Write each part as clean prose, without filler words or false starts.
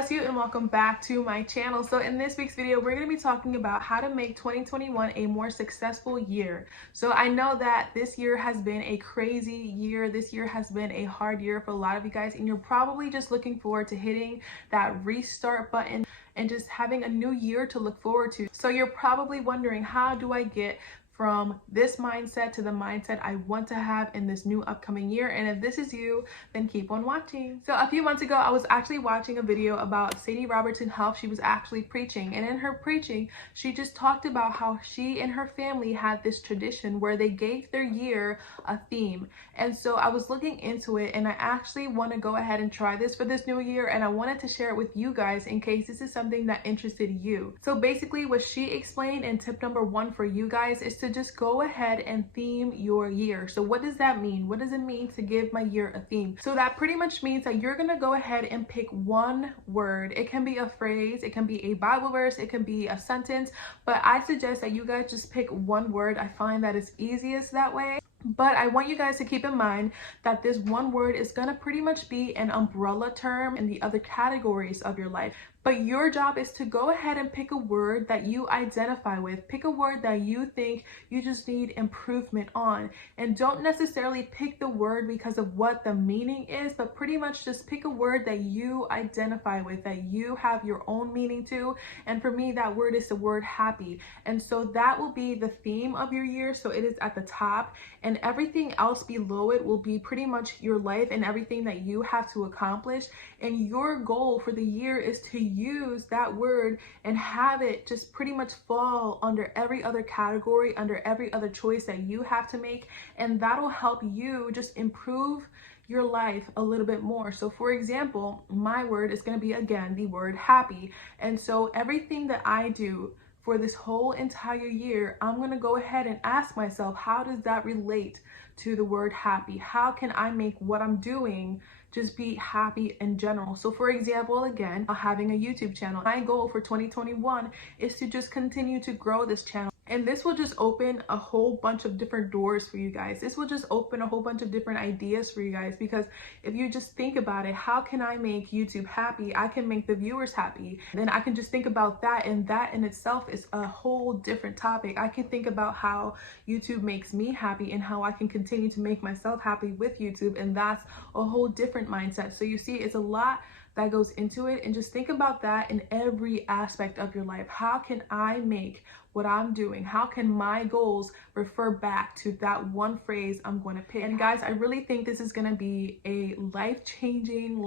bless you and welcome back to my channel. So in this week's video, we're going to be talking about how to make 2021 a more successful year. So I know that this year has been a crazy year. This year has been a hard year for a lot of you guys, and you're probably just looking forward to hitting that restart button and just having a new year to look forward to. So you're probably wondering, how do I get from this mindset to the mindset I want to have in this new upcoming year? And if this is you, then keep on watching. So a few months ago, I was actually watching a video about Sadie Robertson Health. She was actually preaching, and in her preaching, she just talked about how she and her family had this tradition where they gave their year a theme. And so I was looking into it, and I actually want to go ahead and try this for this new year, and I wanted to share it with you guys in case this is something that interested you. So basically what she explained, and tip number one for you guys, is to just go ahead and theme your year. So what does that mean? What does it mean to give my year a theme? So that pretty much means that you're gonna go ahead and pick one word. It can be a phrase, it can be a Bible verse, it can be a sentence, but I suggest that you guys just pick one word. I find that it's easiest that way. But I want you guys to keep in mind that this one word is going to pretty much be an umbrella term in the other categories of your life. But your job is to go ahead and pick a word that you identify with. Pick a word that you think you just need improvement on. And don't necessarily pick the word because of what the meaning is, but pretty much just pick a word that you identify with, that you have your own meaning to. And for me, that word is the word happy. And so that will be the theme of your year. So it is at the top, and everything else below it will be pretty much your life and everything that you have to accomplish. And your goal for the year is to use that word and have it just pretty much fall under every other category, under every other choice that you have to make. And that'll help you just improve your life a little bit more. So for example, my word is going to be, again, the word happy. And so everything that I do for this whole entire year, I'm going to go ahead and ask myself, how does that relate to the word happy? How can I make what I'm doing just be happy in general? So for example, again, having a YouTube channel, my goal for 2021 is to just continue to grow this channel. And this will just open a whole bunch of different doors for you guys. This will just open a whole bunch of different ideas for you guys, because if you just think about it, how can I make YouTube happy? I can make the viewers happy. Then I can just think about that, and that in itself is a whole different topic. I can think about how YouTube makes me happy and how I can continue to make myself happy with YouTube, and that's a whole different mindset. So you see, it's a lot that goes into it, and just think about that in every aspect of your life. How can I make what I'm doing, how can my goals refer back to that one phrase I'm going to pick? And guys, I really think this is going to be a life-changing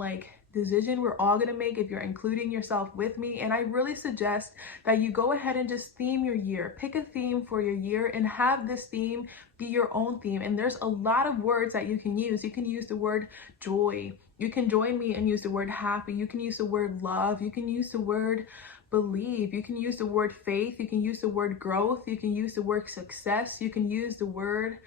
decision we're all going to make if you're including yourself with me. And I really suggest that you go ahead and just theme your year. Pick a theme for your year and have this theme be your own theme. And there's a lot of words that you can use. You can use the word joy. You can join me and use the word happy. You can use the word love. You can use the word believe. You can use the word faith. You can use the word growth. You can use the word success. You can use the word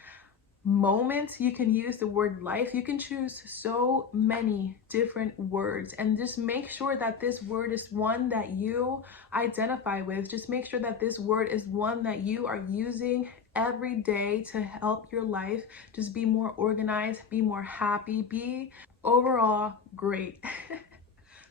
moments. You can use the word life. You can choose so many different words, and just make sure that this word is one that you identify with. Just make sure that this word is one that you are using every day to help your life just be more organized, be more happy, be overall great.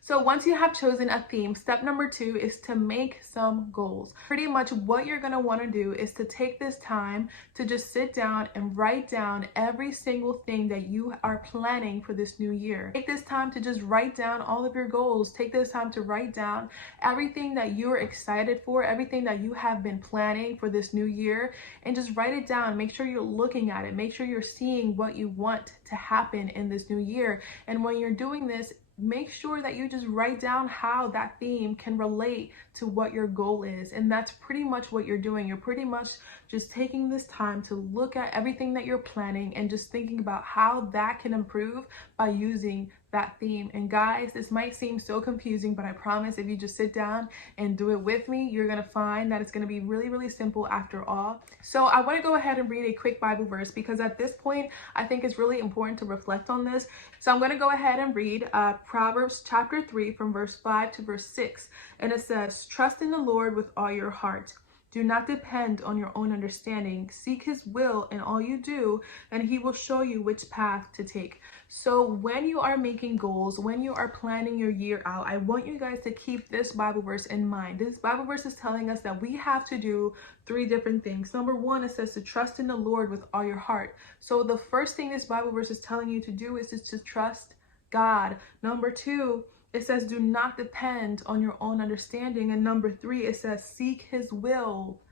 So once you have chosen a theme, step number 2 is to make some goals. Pretty much what you're going to want to do is to take this time to just sit down and write down every single thing that you are planning for this new year. Take this time to just write down all of your goals. Take this time to write down everything that you're excited for, everything that you have been planning for this new year, and just write it down. Make sure you're looking at it. Make sure you're seeing what you want to happen in this new year. And when you're doing this, make sure that you just write down how that theme can relate to what your goal is. And that's pretty much what you're doing. You're pretty much just taking this time to look at everything that you're planning and just thinking about how that can improve by using that theme. And guys, this might seem so confusing, but I promise if you just sit down and do it with me, you're going to find that it's going to be really, really simple after all. So I want to go ahead and read a quick Bible verse, because at this point, I think it's really important to reflect on this. So I'm going to go ahead and read Proverbs chapter 3 from verse 5 to verse 6. And it says, "Trust in the Lord with all your heart Do not depend on your own understanding. Seek his will in all you do, and he will show you which path to take. So when you are making goals, when you are planning your year out, I want you guys to keep this Bible verse in mind. This Bible verse is telling us that we have to do 3 different things. Number 1, it says to trust in the Lord with all your heart. So the first thing this Bible verse is telling you to do is to trust God. Number 2, it says do not depend on your own understanding. And number 3, it says seek his will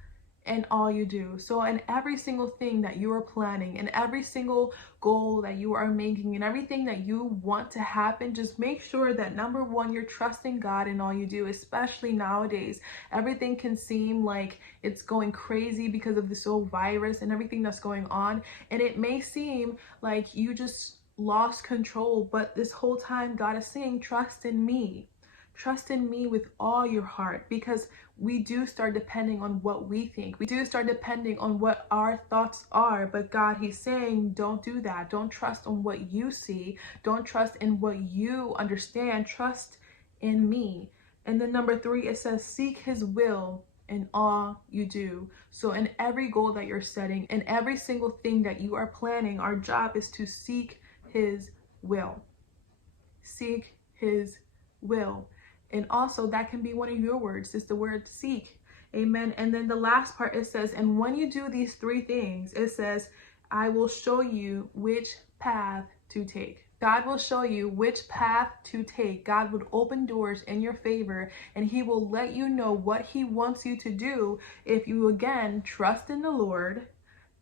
in all you do. So in every single thing that you are planning, and every single goal that you are making, and everything that you want to happen, just make sure that number 1, you're trusting God in all you do. Especially nowadays, everything can seem like it's going crazy because of this whole virus and everything that's going on, and it may seem like you just lost control, but this whole time God is saying trust in me. Trust in me with all your heart, because we do start depending on what we think. We do start depending on what our thoughts are. But God, he's saying, don't do that. Don't trust on what you see. Don't trust in what you understand. Trust in me. And then number 3, it says, seek his will in all you do. So in every goal that you're setting, in every single thing that you are planning, our job is to seek his will. Seek his will. And also that can be one of your words, is the word seek. Amen. And then the last part, it says, and when you do these 3 things, it says, I will show you which path to take. God will show you which path to take. God would open doors in your favor, and he will let you know what he wants you to do if you, again, trust in the Lord.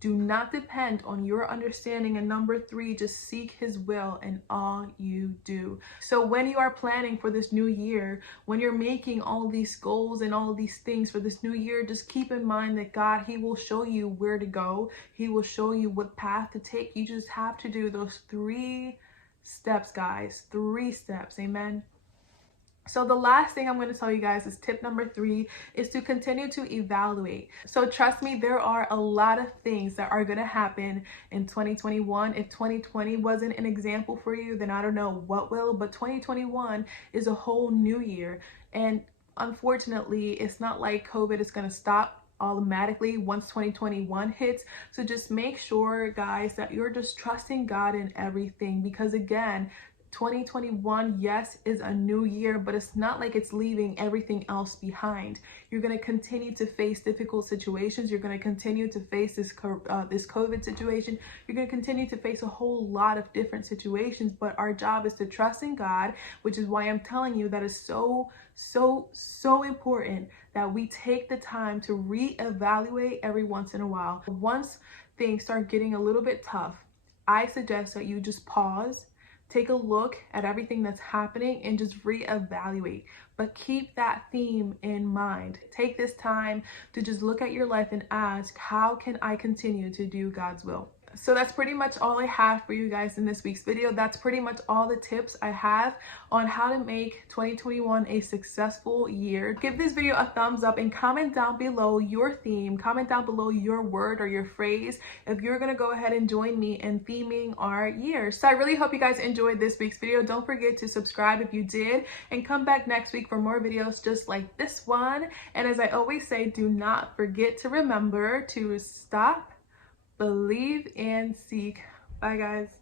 Do not depend on your understanding. And number 3, just seek his will in all you do. So when you are planning for this new year, when you're making all these goals and all these things for this new year, just keep in mind that God, he will show you where to go. He will show you what path to take. You just have to do those 3 steps, guys. 3 steps. Amen. So the last thing I'm going to tell you guys is tip number 3 is to continue to evaluate. So trust me, there are a lot of things that are going to happen in 2021. If 2020 wasn't an example for you, then I don't know what will, but 2021 is a whole new year. And unfortunately, it's not like COVID is going to stop automatically once 2021 hits. So just make sure, guys, that you're just trusting God in everything, because again, 2021, yes, is a new year, but it's not like it's leaving everything else behind. You're going to continue to face difficult situations. You're going to continue to face this COVID situation. You're going to continue to face a whole lot of different situations, but our job is to trust in God, which is why I'm telling you that is so important that we take the time to reevaluate every once in a while. Once things start getting a little bit tough, I suggest that you just pause, take a look at everything that's happening, and just reevaluate. But keep that theme in mind. Take this time to just look at your life and ask, how can I continue to do God's will? So that's pretty much all I have for you guys in this week's video. That's pretty much all the tips I have on how to make 2021 a successful year. Give this video a thumbs up and comment down below your theme. Comment down below your word or your phrase if you're gonna go ahead and join me in theming our year. So I really hope you guys enjoyed this week's video. Don't forget to subscribe if you did, and come back next week for more videos just like this one. And as I always say, do not forget to remember to stop, believe, and seek. Bye, guys.